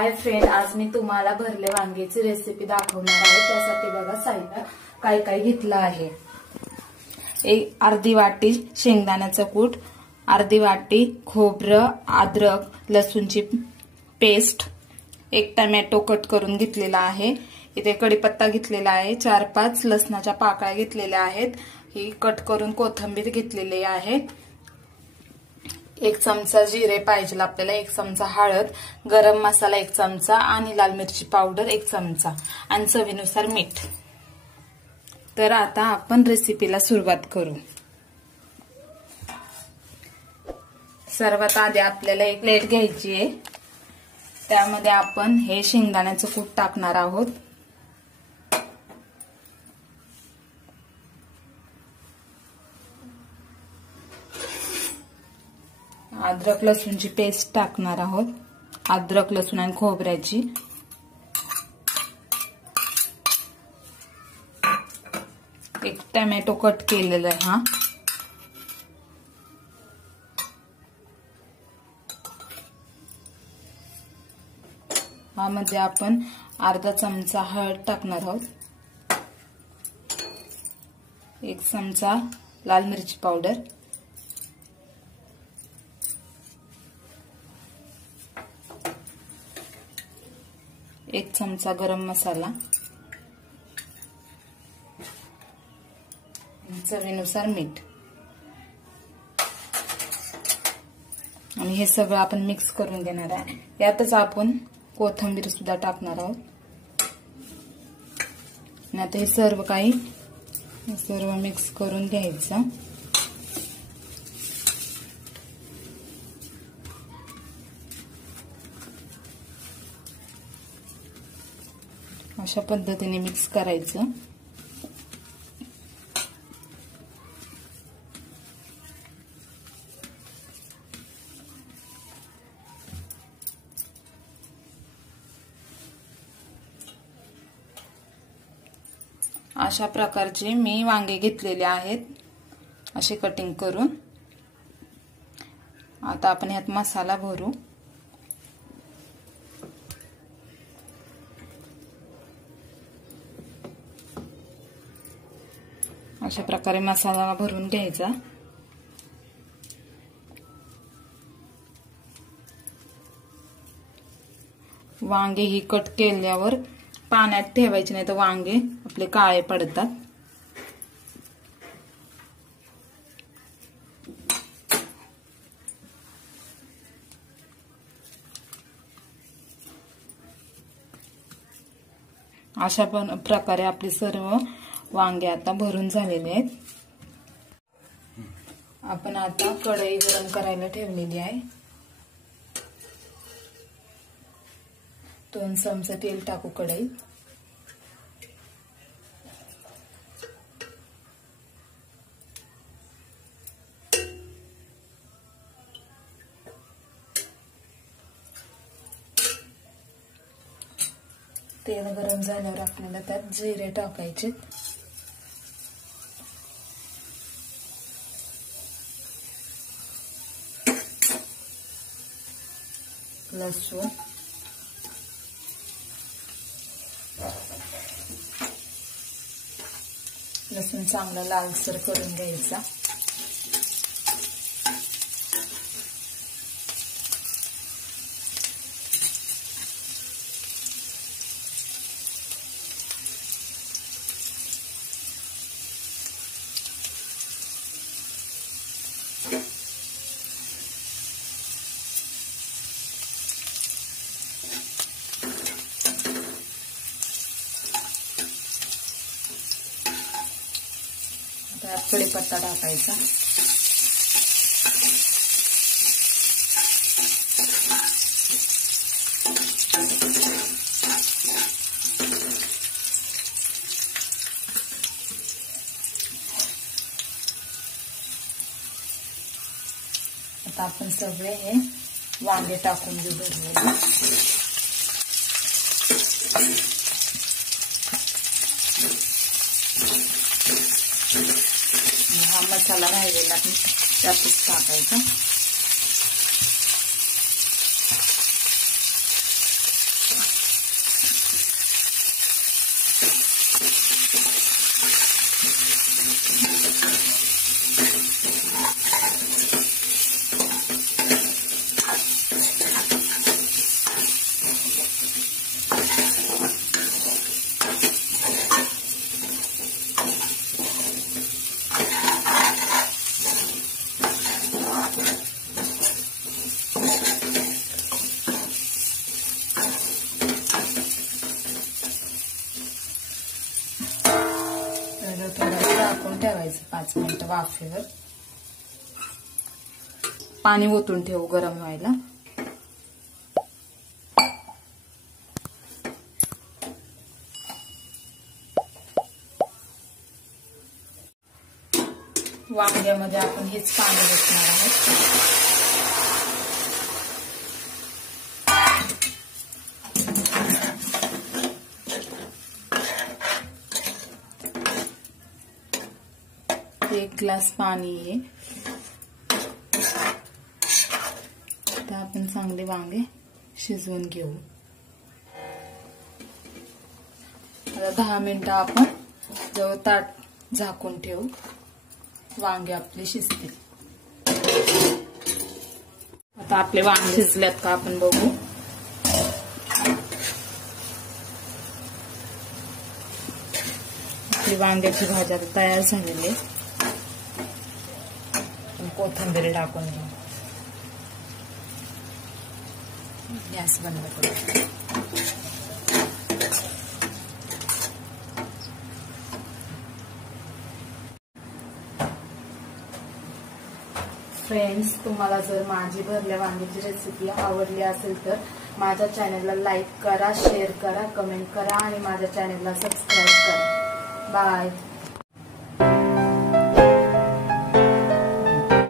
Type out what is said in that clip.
Hi friend, आज मी तुम्हाला भरले वांग्याची रेसिपी दाखवणार आहे। त्यासाठी बघा साहित्य काय काय घेतलं आहे। एक अर्धी वाटी शेंगदाण्याचं कूट, अर्धी वाटी खोबरं, अद्रक, लसूणची पेस्ट, एक टोमॅटो कट करून घेतलेला आहे। इथे कढीपत्ता घेतलेला आहे, 4-5 लसणाच्या पाकळ्या घेतलेल्या आहेत। ही कट करून कोथिंबीर घेतलेली आहे। 1 चमचा जिरे पाहिजे आपल्याला, 1 चमचा हळद, गरम मसाला 1 चमचा आणि लाल मिरची पावडर 1 चमचा आणि चवीनुसार मीठ। तर आता आपण रेसिपीला सुरुवात करू। सर्वात आधी आपल्याला एक प्लेट घ्यायची आहे, त्यामध्ये आपण हे शेंगदाण्याचं कूट टाकणार आहोत। अद्रक लसूणची पेस्ट टाकणार आहोत, अद्रक लसूण आणि खोबऱ्याची। एक टोमॅटो कट केलेला आहे मध्ये आपण अर्धा चमचा हळद टाकणार आहोत, 1 चमचा लाल मिरची पावडर, 1 चमचा गरम मसाला, चवीनुसार मीठ आणि हे सगळं आपण मिक्स करून घेणार आहे। यातच आपण कोथिंबीर सुद्धा टाकणार आहोत आणि आता हे सर्व मिक्स करून घ्यायचं। अशा पद्धतीने मिक्स करायचं। अशा प्रकारचे मी वांगे घेतलेले आहेत, असे कटिंग करून। आता आपण ह्यात मसाला भरू। अशा प्रकारे मसाला भरून घ्यायचा। वांगे ही कट केल्यावर पाण्यात ठेवायचे नाही तर वांगे आपले काळे पडतात। अशा प्रकारे आपले सर्व वांगे आता भरून झालेले आहेत। आपण आता कढई गरम करायला ठेवलेली आहे। 2 चमचे तेल टाकू कढईत। तेल गरम झाल्यावर आपल्याला त्यात जिरे टाकायचे, लसूण, लसूण चांगला लालसर करून घ्यायचा। कढीपत्ता टाकायचा, आता आपण सगळे हे वांगे टाकून घेऊ भरलेले। हा मसाला राहिलेला त्यातच टाकायचा। मिनिटं वाफेवर. पाणी ओतून ठेवू गरम व्हायला. वांग्यामध्ये आपण हेच पाणी ओतणार आहोत. एक ग्लास पाणी आहे. आता आपण चांगले वांगे शिजवून घेऊ. आता 10 मिनिटं आपण जवळ ताट झाकून ठेवू. वांगे आपले शिजतील. आता आपले वांगे शिजल्यात का आपण बघू. आपली वांग्याची भाजी आता तयार झालेली आहे. कोथिंबीर टाकून घेऊ. गॅस बंद करू. फ्रेंड्स, तुम्हाला जर माझी भरल्या वांग्याची रेसिपी आवडली असेल तर माझ्या चॅनलला लाईक करा, शेअर करा, कमेंट करा आणि माझ्या चॅनलला सबस्क्राईब करा. बाय.